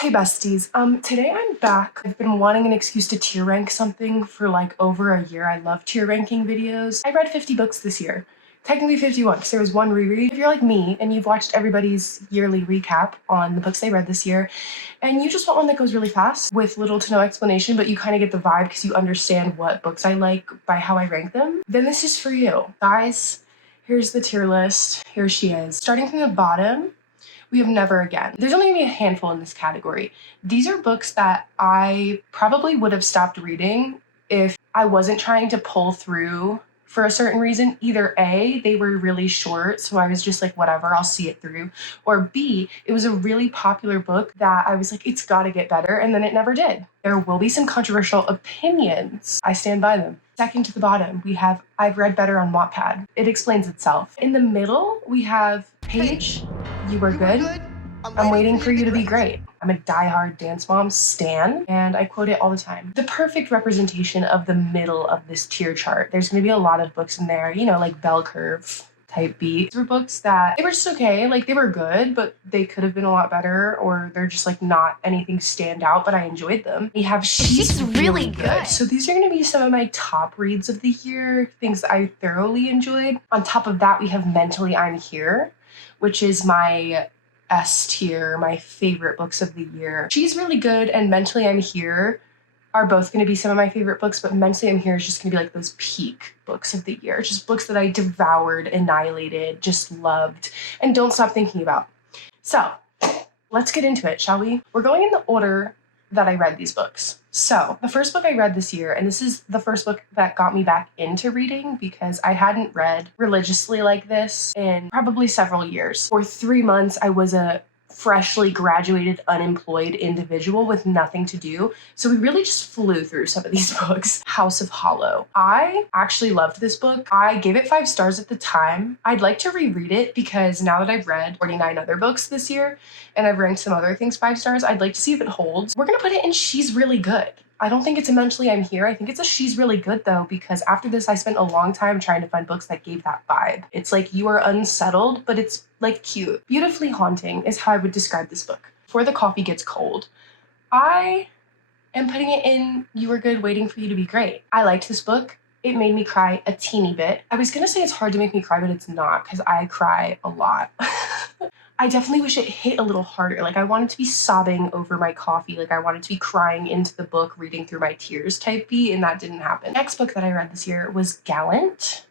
Hey besties, today I'm back. I've been wanting an excuse to tier rank something for like over a year. I love tier ranking videos. I read 50 books this year. Technically 51 because there was one reread. If you're like me and you've watched everybody's yearly recap on the books they read this year, and you just want one that goes really fast with little to no explanation, but you kind of get the vibe because you understand what books I like by how I rank them, then this is for you. Guys, here's the tier list. Here she is. Starting from the bottom, we have Never Again. There's only gonna be a handful in this category. These are books that I probably would have stopped reading if I wasn't trying to pull through for a certain reason. Either A, they were really short, so I was just like, whatever, I'll see it through. Or B, it was a really popular book that I was like, it's gotta get better, and then it never did. There will be some controversial opinions. I stand by them. Second to the bottom, we have I've Read Better on Wattpad. It explains itself. In the middle, we have Paige, You Were Good. I'm waiting for you to be great. I'm a diehard Dance Mom stan, and I quote it all the time. The perfect representation of the middle of this tier chart. There's gonna be a lot of books in there, you know, like bell curve type B. These were books that they were just okay, like they were good, but they could have been a lot better, or they're just like not anything stand out, but I enjoyed them. We have She's Really Good. So these are gonna be some of my top reads of the year, things that I thoroughly enjoyed. On top of that, we have Mentally I'm Here, which is my S tier, my favorite books of the year. She's Really Good and Mentally I'm Here are both going to be some of my favorite books, but Mentally I'm Here is just going to be like those peak books of the year. Just books that I devoured, annihilated, just loved, and don't stop thinking about. So let's get into it, shall we? We're going in the order that I read these books. So the first book I read this year, and this is the first book that got me back into reading because I hadn't read religiously like this in probably several years. For 3 months, I was a freshly graduated, unemployed individual with nothing to do. So we really just flew through some of these books. House of Hollow. I actually loved this book. I gave it 5 stars at the time. I'd like to reread it because now that I've read 49 other books this year and I've ranked some other things 5 stars, I'd like to see if it holds. We're gonna put it in She's Really Good. I don't think it's a Mentally I'm Here. I think it's a She's Really Good though, because after this I spent a long time trying to find books that gave that vibe. It's like you are unsettled, but it's like cute. Beautifully haunting is how I would describe this book. Before the Coffee Gets Cold, I am putting it in You Were Good, Waiting for You to Be Great. I liked this book. It made me cry a teeny bit. I was gonna say it's hard to make me cry, but it's not because I cry a lot. I definitely wish it hit a little harder. Like I wanted to be sobbing over my coffee. Like I wanted to be crying into the book, reading through my tears type B, and that didn't happen. Next book that I read this year was Gallant.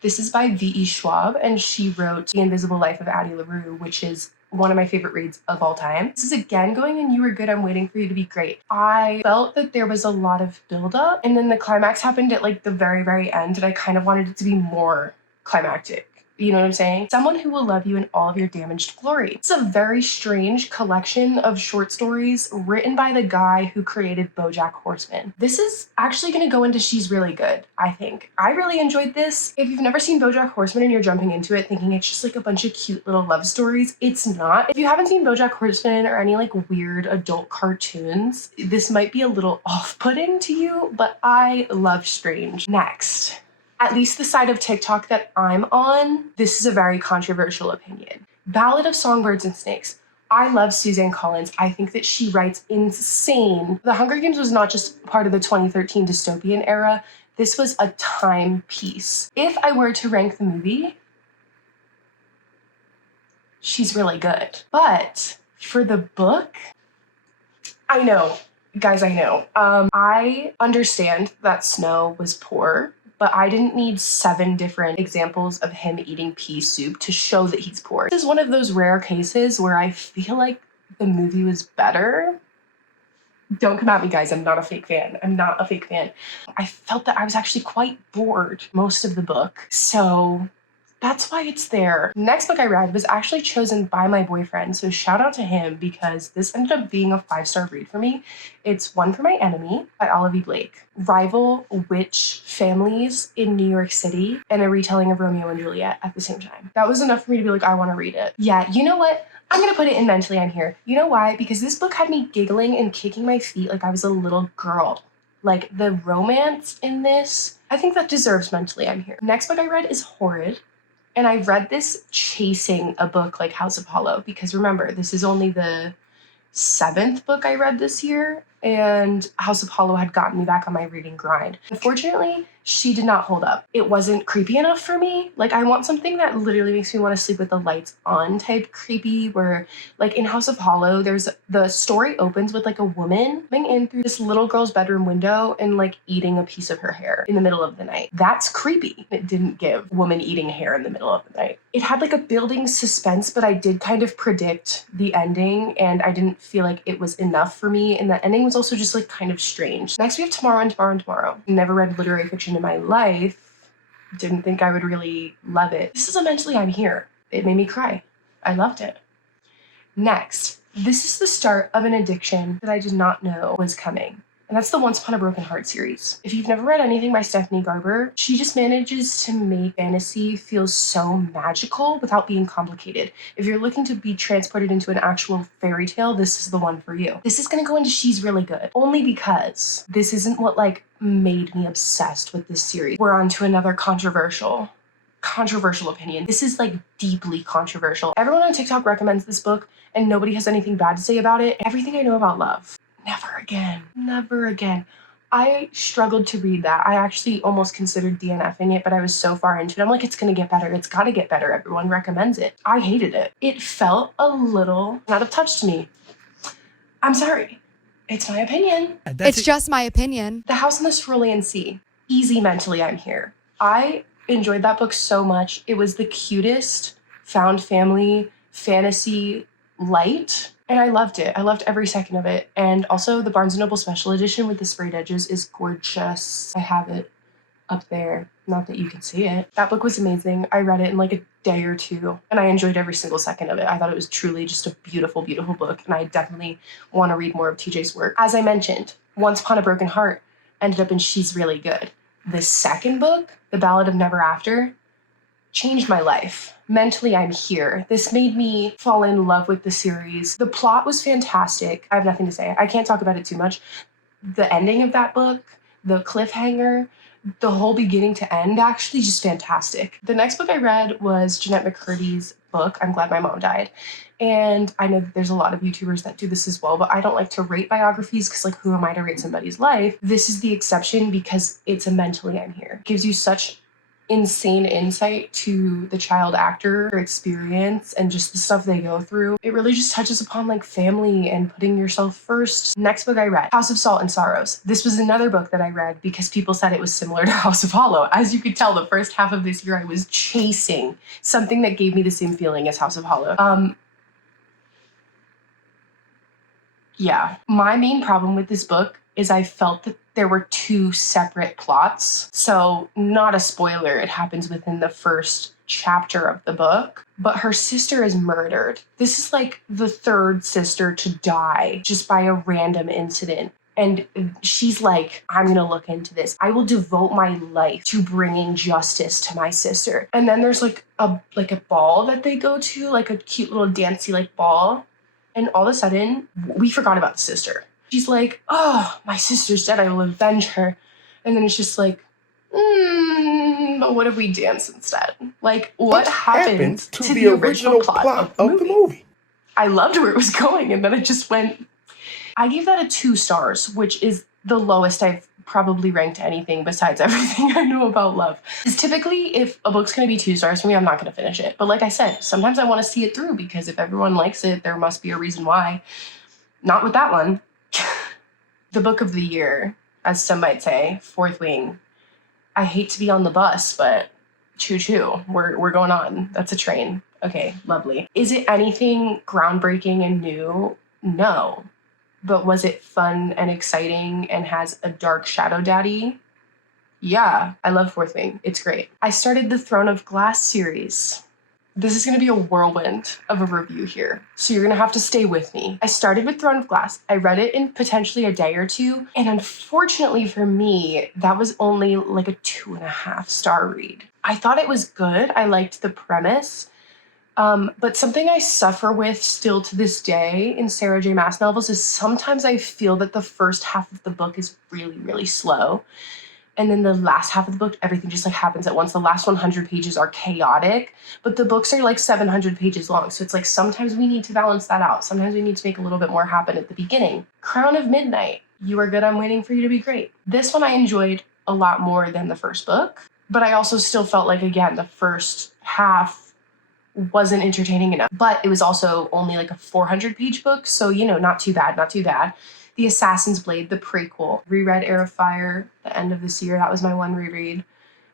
This is by V.E. Schwab, and she wrote The Invisible Life of Addie LaRue, which is one of my favorite reads of all time. This is again going in You Were Good, I'm Waiting for You to Be Great. I felt that there was a lot of buildup, and then the climax happened at like the very, very end, and I kind of wanted it to be more climactic. You know what I'm saying? Someone Who Will Love You in All of Your Damaged Glory. It's a very strange collection of short stories written by the guy who created BoJack Horseman. This is actually going to go into She's Really Good, I think. I really enjoyed this. If you've never seen BoJack Horseman and you're jumping into it thinking it's just like a bunch of cute little love stories, it's not. If you haven't seen BoJack Horseman or any like weird adult cartoons, this might be a little off-putting to you, but I love strange. Next. At least the side of TikTok that I'm on, this is a very controversial opinion. Ballad of Songbirds and Snakes. I love Suzanne Collins. I think that she writes insane. The Hunger Games was not just part of the 2013 dystopian era. This was a timepiece. If I were to rank the movie, She's Really Good. But for the book, I know, guys, I know. I understand that Snow was poor, but I didn't need 7 different examples of him eating pea soup to show that he's poor. This is one of those rare cases where I feel like the movie was better. Don't come at me, guys. I'm not a fake fan. I'm not a fake fan. I felt that I was actually quite bored most of the book. So that's why it's there. Next book I read was actually chosen by my boyfriend, so shout out to him because this ended up being a 5-star read for me. It's One for My Enemy by Olivie Blake. Rival witch families in New York City and a retelling of Romeo and Juliet at the same time. That was enough for me to be like, I want to read it. Yeah, you know what? I'm gonna put it in Mentally I'm Here. You know why? Because this book had me giggling and kicking my feet like I was a little girl. Like the romance in this, I think that deserves Mentally I'm Here. Next book I read is Horrid. And I read this chasing a book like House of Hollow because remember, this is only the 7th book I read this year, and House of Hollow had gotten me back on my reading grind. Unfortunately, she did not hold up. It wasn't creepy enough for me. Like, I want something that literally makes me want to sleep with the lights on type creepy, where, like, in House of Hollow, the story opens with, like, a woman coming in through this little girl's bedroom window and, like, eating a piece of her hair in the middle of the night. That's creepy. It didn't give woman eating hair in the middle of the night. It had, like, a building suspense, but I did kind of predict the ending, and I didn't feel like it was enough for me, and the ending was also just, like, kind of strange. Next, we have Tomorrow and Tomorrow and Tomorrow. Never read literary fiction in my life. Didn't think I would really love it. This is a Mentally I'm Here. It made me cry. I loved it. Next, this is the start of an addiction that I did not know was coming. And that's the Once Upon a Broken Heart series. If you've never read anything by Stephanie Garber, she just manages to make fantasy feel so magical without being complicated. If you're looking to be transported into an actual fairy tale, this is the one for you. This is gonna go into She's Really Good, only because this isn't what like made me obsessed with this series. We're on to another controversial opinion. This is like deeply controversial. Everyone on TikTok recommends this book and nobody has anything bad to say about it. Everything I know about love. Never again. Never again. I struggled to read that. I actually almost considered DNFing it, but I was so far into it. I'm like, it's gonna get better. It's gotta get better. Everyone recommends it. I hated it. It felt a little out of touch to me. I'm sorry. It's my opinion. It's just my opinion. The House in the Cerulean Sea. Easy Mentally I'm Here. I enjoyed that book so much. It was the cutest found family fantasy light. And I loved it. I loved every second of it. And also the Barnes & Noble special edition with the sprayed edges is gorgeous. I have it up there. Not that you can see it. That book was amazing. I read it in like a day or two and I enjoyed every single second of it. I thought it was truly just a beautiful, beautiful book. And I definitely want to read more of TJ's work. As I mentioned, Once Upon a Broken Heart ended up in She's Really Good. The second book, The Ballad of Never After, changed my life. Mentally I'm Here. This made me fall in love with the series. The plot was fantastic. I have nothing to say. I can't talk about it too much. The ending of that book, the cliffhanger, the whole beginning to end, actually just fantastic. The next book I read was Jennette McCurdy's book, I'm Glad My Mom Died. And I know that there's a lot of YouTubers that do this as well, but I don't like to rate biographies because like who am I to rate somebody's life? This is the exception because it's a Mentally I'm Here. It gives you such insane insight to the child actor experience and just the stuff they go through. It really just touches upon like family and putting yourself first. Next book I read, House of Salt and Sorrows. This was another book that I read because people said it was similar to House of Hollow. As you could tell, the first half of this year I was chasing something that gave me the same feeling as House of Hollow. Yeah, my main problem with this book is I felt that there were two separate plots. So not a spoiler, it happens within the first chapter of the book, but her sister is murdered. This is like the third sister to die just by a random incident. And she's like, I'm going to look into this. I will devote my life to bringing justice to my sister. And then there's like a ball that they go to, like a cute little dancey like ball. And all of a sudden, we forgot about the sister. She's like, oh, my sister's dead. I will avenge her. And then it's just like, but what if we dance instead? Like, what happened to the original plot of the movie? I loved where it was going, and then it just went. I gave that a 2 stars, which is the lowest I've probably ranked anything besides everything I know about love. Because typically, if a book's going to be 2 stars for me, I'm not going to finish it. But like I said, sometimes I want to see it through because if everyone likes it, there must be a reason why. Not with that one. The book of the year, as some might say, Fourth Wing. I hate to be on the bus, but choo-choo, we're going on. That's a train. Okay, lovely. Is it anything groundbreaking and new? No. But was it fun and exciting and has a dark shadow daddy? Yeah, I love Fourth Wing. It's great. I started the Throne of Glass series. This is going to be a whirlwind of a review here, so you're going to have to stay with me. I started with Throne of Glass. I read it in potentially a day or two, and unfortunately for me, that was only like a 2.5 star read. I thought it was good. I liked the premise, but something I suffer with still to this day in Sarah J. Maas novels is sometimes I feel that the first half of the book is really, really slow. And then the last half of the book, everything just like happens at once. The last 100 pages are chaotic, but the books are like 700 pages long. So it's like sometimes we need to balance that out. Sometimes we need to make a little bit more happen at the beginning. Crown of Midnight. You Are Good, I'm Waiting for You to Be Great. This one I enjoyed a lot more than the first book, but I also still felt like, again, the first half wasn't entertaining enough. But it was also only like a 400-page book, so, you know, not too bad, not too bad. The Assassin's Blade, the prequel. Reread Heir of Fire the end of this year. That was my one reread.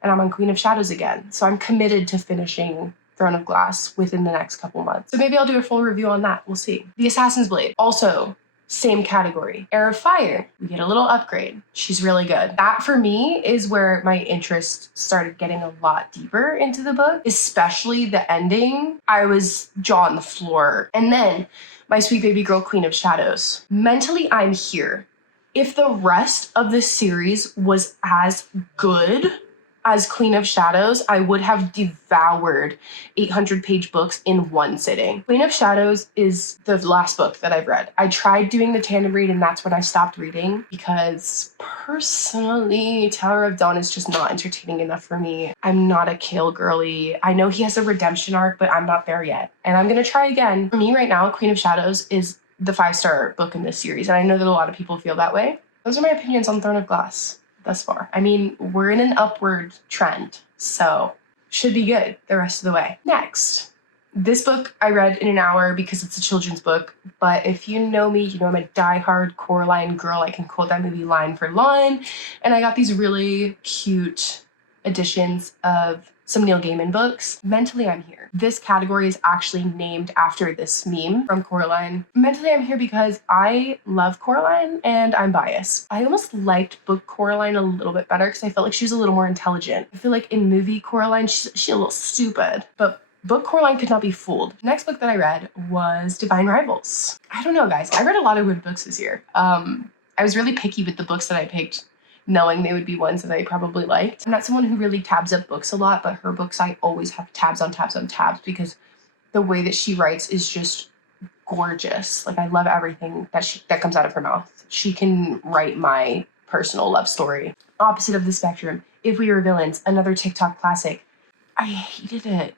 And I'm on Queen of Shadows again. So I'm committed to finishing Throne of Glass within the next couple months. So maybe I'll do a full review on that. We'll see. The Assassin's Blade, also same category. Heir of Fire, we get a little upgrade. She's really good. That for me is where my interest started getting a lot deeper into the book, especially the ending. I was jaw on the floor. And then My Sweet Baby Girl, Queen of Shadows. Mentally, I'm here. If the rest of the series was as good as Queen of Shadows, I would have devoured 800-page books in one sitting. Queen of Shadows is the last book that I've read. I tried doing the tandem read, and that's when I stopped reading because personally, Tower of Dawn is just not entertaining enough for me. I'm not a Kale girly. I know he has a redemption arc, but I'm not there yet. And I'm gonna try again. For me right now, Queen of Shadows is the 5-star book in this series, and I know that a lot of people feel that way. Those are my opinions on Throne of Glass thus far. I mean, we're in an upward trend, so should be good the rest of the way. Next, this book I read in an hour because it's a children's book, but if you know me, you know I'm a diehard Coraline girl. I can quote that movie line for line, and I got these really cute editions of some Neil Gaiman books. Mentally, I'm here. This category is actually named after this meme from Coraline. Mentally, I'm here because I love Coraline and I'm biased. I almost liked book Coraline a little bit better because I felt like she was a little more intelligent. I feel like in movie Coraline, she's a little stupid, but book Coraline could not be fooled. The next book that I read was Divine Rivals. I don't know, guys. I read a lot of good books this year. I was really picky with the books that I picked, knowing they would be ones that I probably liked. I'm not someone who really tabs up books a lot, but her books I always have tabs on tabs on tabs because the way that she writes is just gorgeous. Like I love everything that comes out of her mouth. She can write my personal love story. Opposite of the spectrum, If We Were Villains, another TikTok classic. I hated it.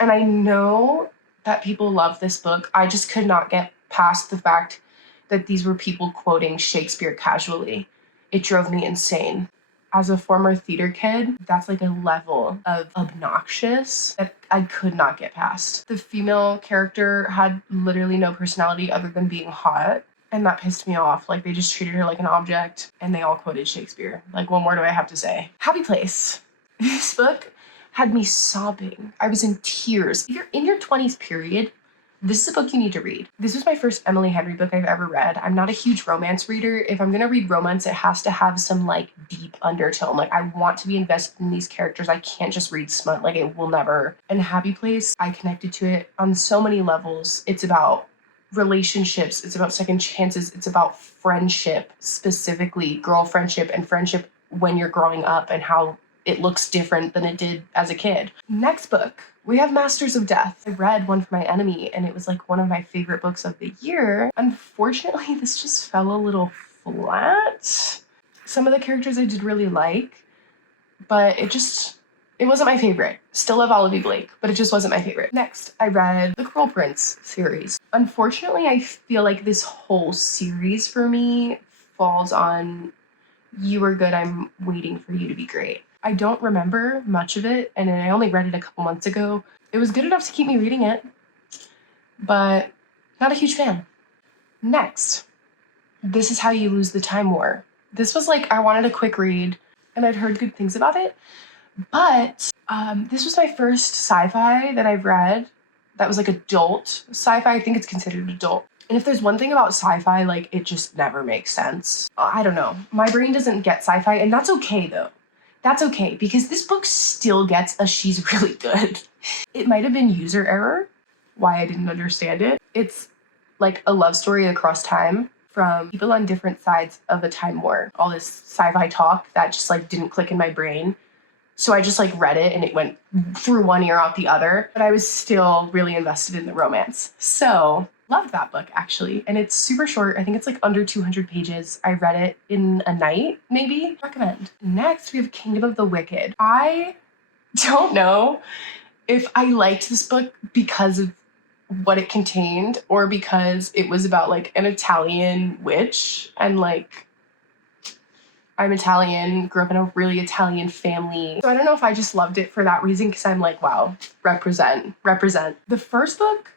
And I know that people love this book. I just could not get past the fact that these were people quoting Shakespeare casually. It drove me insane. As a former theater kid, that's like a level of obnoxious that I could not get past. The female character had literally no personality other than being hot, and that pissed me off. Like, they just treated her like an object, and they all quoted Shakespeare. Like, what more do I have to say? Happy Place. This book had me sobbing. I was in tears. If you're in your 20s period, this is a book you need to read. This was my first Emily Henry book I've ever read. I'm not a huge romance reader. If I'm gonna read romance, it has to have some like deep undertone. Like I want to be invested in these characters. I can't just read smut. Like it will never. And Happy Place, I connected to it on so many levels. It's about relationships. It's about second chances. It's about friendship, specifically girl friendship and friendship when you're growing up and how it looks different than it did as a kid. Next book, we have Masters of Death. I read One for My Enemy, and it was like one of my favorite books of the year. Unfortunately, this just fell a little flat. Some of the characters I did really like, but it wasn't my favorite. Still love Olivie Blake, but it just wasn't my favorite. Next, I read the Cruel Prince series. Unfortunately, I feel like this whole series for me falls on You Were Good, I'm Waiting for You to Be Great. I don't remember much of it, and I only read it a couple months ago. It was good enough to keep me reading it, but not a huge fan. Next, This Is How You Lose the Time War. This was like, I wanted a quick read, and I'd heard good things about it, but this was my first sci-fi that I've read that was like adult sci-fi. I think it's considered adult. And if there's one thing about sci-fi, like it just never makes sense. I don't know. My brain doesn't get sci-fi, and that's okay though. That's okay, because this book still gets a she's really good. It might have been user error, why I didn't understand it. It's like a love story across time from people on different sides of the time war. All this sci-fi talk that just like didn't click in my brain. So I just like read it and it went through one ear out the other, but I was still really invested in the romance. So Loved that book, actually. And it's super short. I think it's like under 200 pages. I read it in a night, maybe. Recommend. Next, we have Kingdom of the Wicked. I don't know if I liked this book because of what it contained or because it was about like an Italian witch, and like I'm Italian, grew up in a really Italian family. So I don't know if I just loved it for that reason, because I'm like, wow, represent. The first book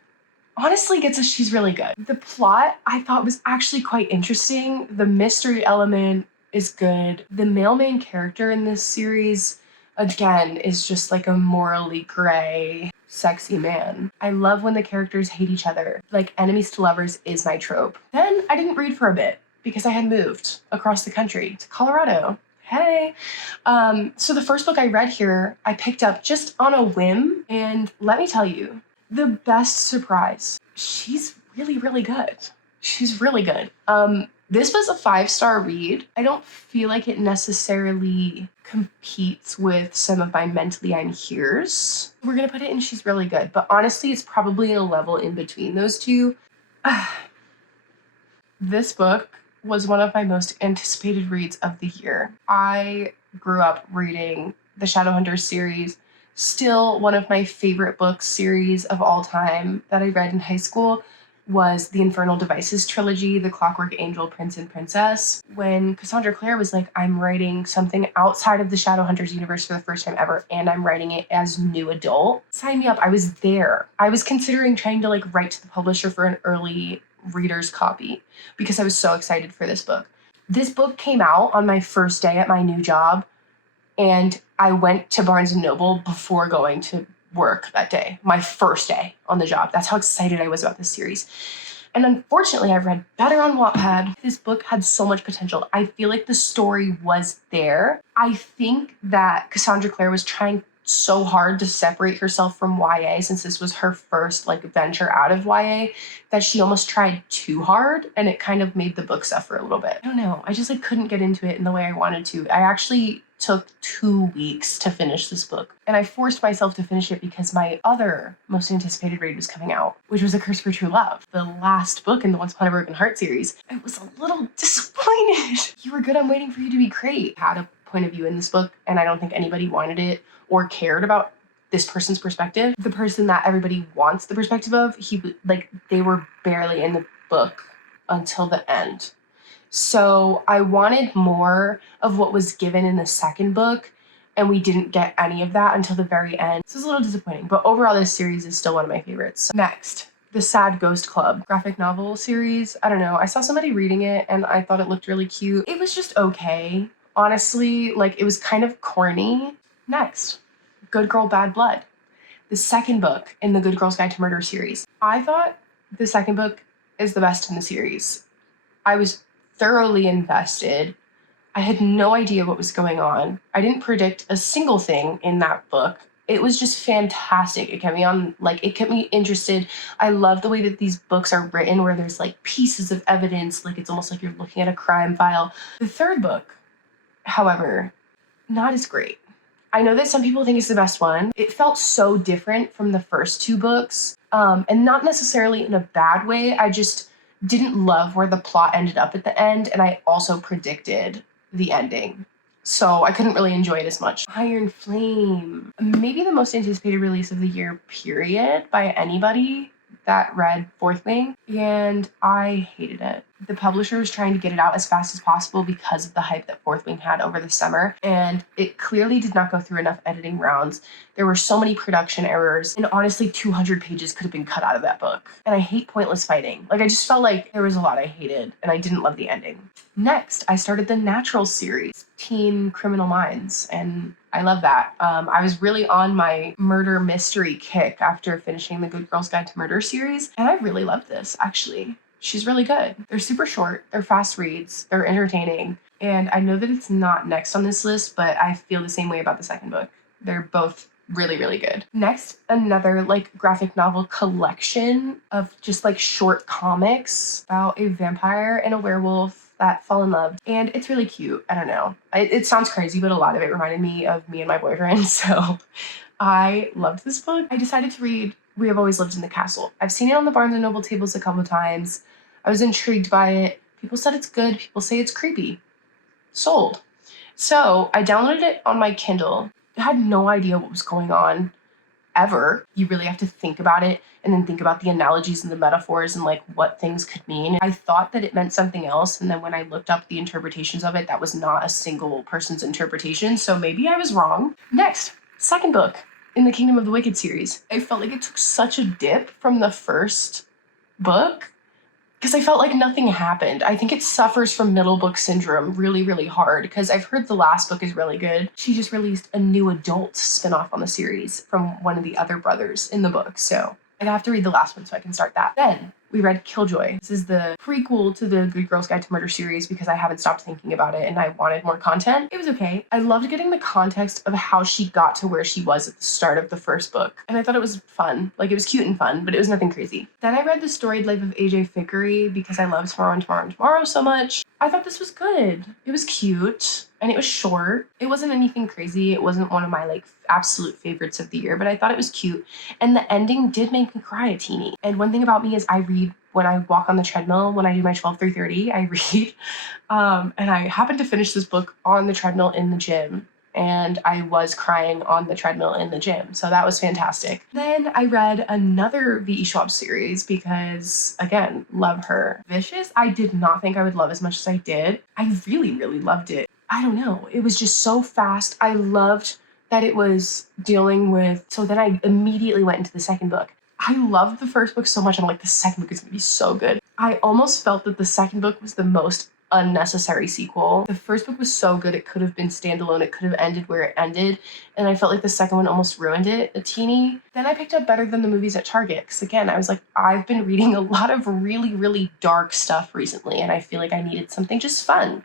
honestly gets us, she's really good. The plot I thought was actually quite interesting. The mystery element is good. The male main character in this series, again, is just like a morally gray, sexy man. I love when the characters hate each other. Like, enemies to lovers is my trope. Then I didn't read for a bit because I had moved across the country to Colorado. Hey. So the first book I read here, I picked up just on a whim. And let me tell you, the best surprise. She's really, really good. She's really good. This was a 5-star read. I don't feel like it necessarily competes with some of my Mentally I'm Here's. We're gonna put it in she's really good, but honestly, it's probably a level in between those two. This book was one of my most anticipated reads of the year. I grew up reading the Shadowhunters series. Still one of my favorite book series of all time that I read in high school was the Infernal Devices trilogy, The Clockwork Angel, Prince and Princess. When Cassandra Clare was like, I'm writing something outside of the Shadowhunters universe for the first time ever, and I'm writing it as new adult, sign me up. I was there. I was considering trying to like write to the publisher for an early reader's copy because I was so excited for this book. This book came out on my first day at my new job, and I went to Barnes & Noble before going to work that day, my first day on the job. That's how excited I was about this series. And unfortunately, I've read better on Wattpad. This book had so much potential. I feel like the story was there. I think that Cassandra Clare was trying so hard to separate herself from YA, since this was her first like venture out of YA, that she almost tried too hard, and it kind of made the book suffer a little bit. I don't know. I just like couldn't get into it in the way I wanted to. I actually took 2 weeks to finish this book, and I forced myself to finish it because my other most anticipated read was coming out, which was A Curse for True Love, the last book in the Once Upon a Broken Heart series. I was a little disappointed. You were good. I'm waiting for you to be great. I had a point of view in this book, and I don't think anybody wanted it or cared about this person's perspective. The person that everybody wants the perspective of, they were barely in the book until the end. So I wanted more of what was given in the second book, and we didn't get any of that until the very end. So it's a little disappointing, but overall this series is still one of my favorites. Next, the Sad Ghost Club graphic novel series. I don't know, I saw somebody reading it and I thought it looked really cute. It was just okay. Honestly, like, it was kind of corny. Next, Good Girl, Bad Blood, the second book in the Good Girl's Guide to Murder series. I thought the second book is the best in the series. I was thoroughly invested. I had no idea what was going on. I didn't predict a single thing in that book. It was just fantastic. It kept me interested. I love the way that these books are written, where there's like pieces of evidence, like it's almost like you're looking at a crime file. The third book, however, not as great. I know that some people think it's the best one. It felt so different from the first 2 books, and not necessarily in a bad way. I just didn't love where the plot ended up at the end, and I also predicted the ending, so I couldn't really enjoy it as much. Iron Flame, maybe the most anticipated release of the year, period, by anybody that read Fourth Wing, and I hated it. The publisher was trying to get it out as fast as possible because of the hype that Fourth Wing had over the summer, and it clearly did not go through enough editing rounds. There were so many production errors, and honestly, 200 pages could have been cut out of that book. And I hate pointless fighting. Like, I just felt like there was a lot I hated, and I didn't love the ending. Next, I started the Natural series, Teen Criminal Minds, and I love that. I was really on my murder mystery kick after finishing the Good Girl's Guide to Murder series, and I really loved this, actually. She's really good. They're super short, they're fast reads, they're entertaining, and I know that it's not next on this list, but I feel the same way about the second book. They're both really, really good. Next, another like graphic novel collection of just like short comics about a vampire and a werewolf that fall in love, and it's really cute. I don't know. It sounds crazy, but a lot of it reminded me of me and my boyfriend, so I loved this book. I decided to read We Have Always Lived in the Castle. I've seen it on the Barnes & Noble tables a couple of times. I was intrigued by it. People said it's good. People say it's creepy. Sold. So I downloaded it on my Kindle. I had no idea what was going on ever. You really have to think about it and then think about the analogies and the metaphors and like what things could mean. I thought that it meant something else, and then when I looked up the interpretations of it, that was not a single person's interpretation, so maybe I was wrong. Next, second book in the Kingdom of the Wicked series. I felt like it took such a dip from the first book because I felt like nothing happened. I think it suffers from middle book syndrome really, really hard because I've heard the last book is really good. She just released a new adult spinoff on the series from one of the other brothers in the book. So I have to read the last one so I can start that. Then we read Killjoy. This is the prequel to the Good Girls Guide to Murder series because I haven't stopped thinking about it and I wanted more content. It was okay. I loved getting the context of how she got to where she was at the start of the first book. And I thought it was fun. Like, it was cute and fun, but it was nothing crazy. Then I read The Storied Life of AJ Fickery because I love Tomorrow and Tomorrow and Tomorrow so much. I thought this was good. It was cute and it was short. It wasn't anything crazy. It wasn't one of my like absolute favorites of the year, but I thought it was cute. And the ending did make me cry a teeny. And one thing about me is I read when I walk on the treadmill, when I do my 12 through 30, I read. And I happened to finish this book on the treadmill in the gym. And I was crying on the treadmill in the gym. So that was fantastic. Then I read another V.E. Schwab series because, again, love her. Vicious, I did not think I would love as much as I did. I really, really loved it. I don't know. It was just so fast. I loved that it was dealing with... So then I immediately went into the second book. I loved the first book so much. I'm like, the second book is going to be so good. I almost felt that the second book was the most unnecessary sequel. The first book was so good, it could have been standalone. It could have ended where it ended. And I felt like the second one almost ruined it a teeny. Then I picked up Better Than the Movies at Target. Because again, I was like, I've been reading a lot of really, really dark stuff recently. And I feel like I needed something just fun.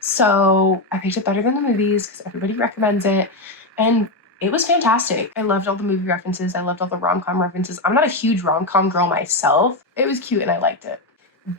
So I picked up Better Than the Movies because everybody recommends it. And it was fantastic. I loved all the movie references. I loved all the rom-com references. I'm not a huge rom-com girl myself. It was cute and I liked it.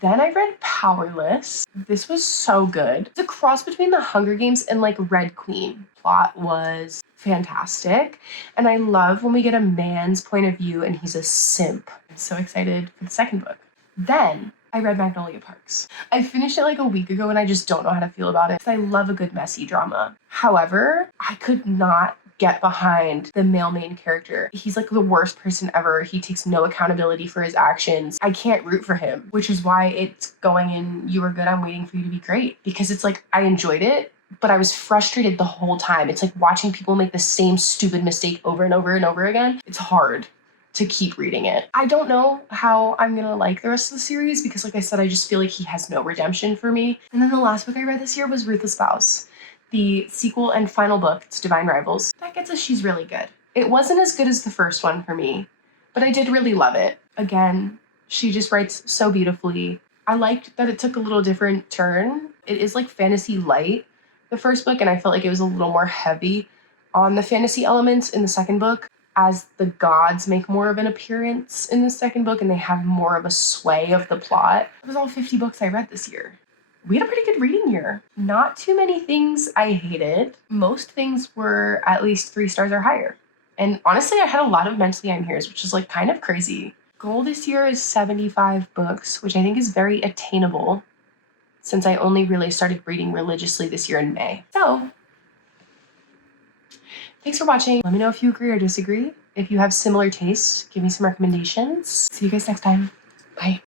Then I read Powerless. This was so good. It's a cross between The Hunger Games and like Red Queen. Plot was fantastic. And I love when we get a man's point of view and he's a simp. I'm so excited for the second book. Then I read Magnolia Parks. I finished it like a week ago and I just don't know how to feel about it. I love a good messy drama. However, I could not get behind the male main character. He's like the worst person ever. He takes no accountability for his actions. I can't root for him, which is why it's going in You Were Good, I'm Waiting for You to Be Great. Because it's like, I enjoyed it, but I was frustrated the whole time. It's like watching people make the same stupid mistake over and over and over again. It's hard to keep reading it. I don't know how I'm gonna like the rest of the series because like I said, I just feel like he has no redemption for me. And then the last book I read this year was Ruthless Spouse. The sequel and final book to Divine Rivals. That gets us She's Really Good. It wasn't as good as the first one for me, but I did really love it. Again, she just writes so beautifully. I liked that it took a little different turn. It is like fantasy light, the first book, and I felt like it was a little more heavy on the fantasy elements in the second book as the gods make more of an appearance in the second book and they have more of a sway of the plot. It was all 50 books I read this year. We had a pretty good reading year. Not too many things I hated. Most things were at least 3 stars or higher. And honestly, I had a lot of mentally I'm here's, which is like kind of crazy. Goal this year is 75 books, which I think is very attainable since I only really started reading religiously this year in May. So, thanks for watching. Let me know if you agree or disagree. If you have similar tastes, give me some recommendations. See you guys next time. Bye.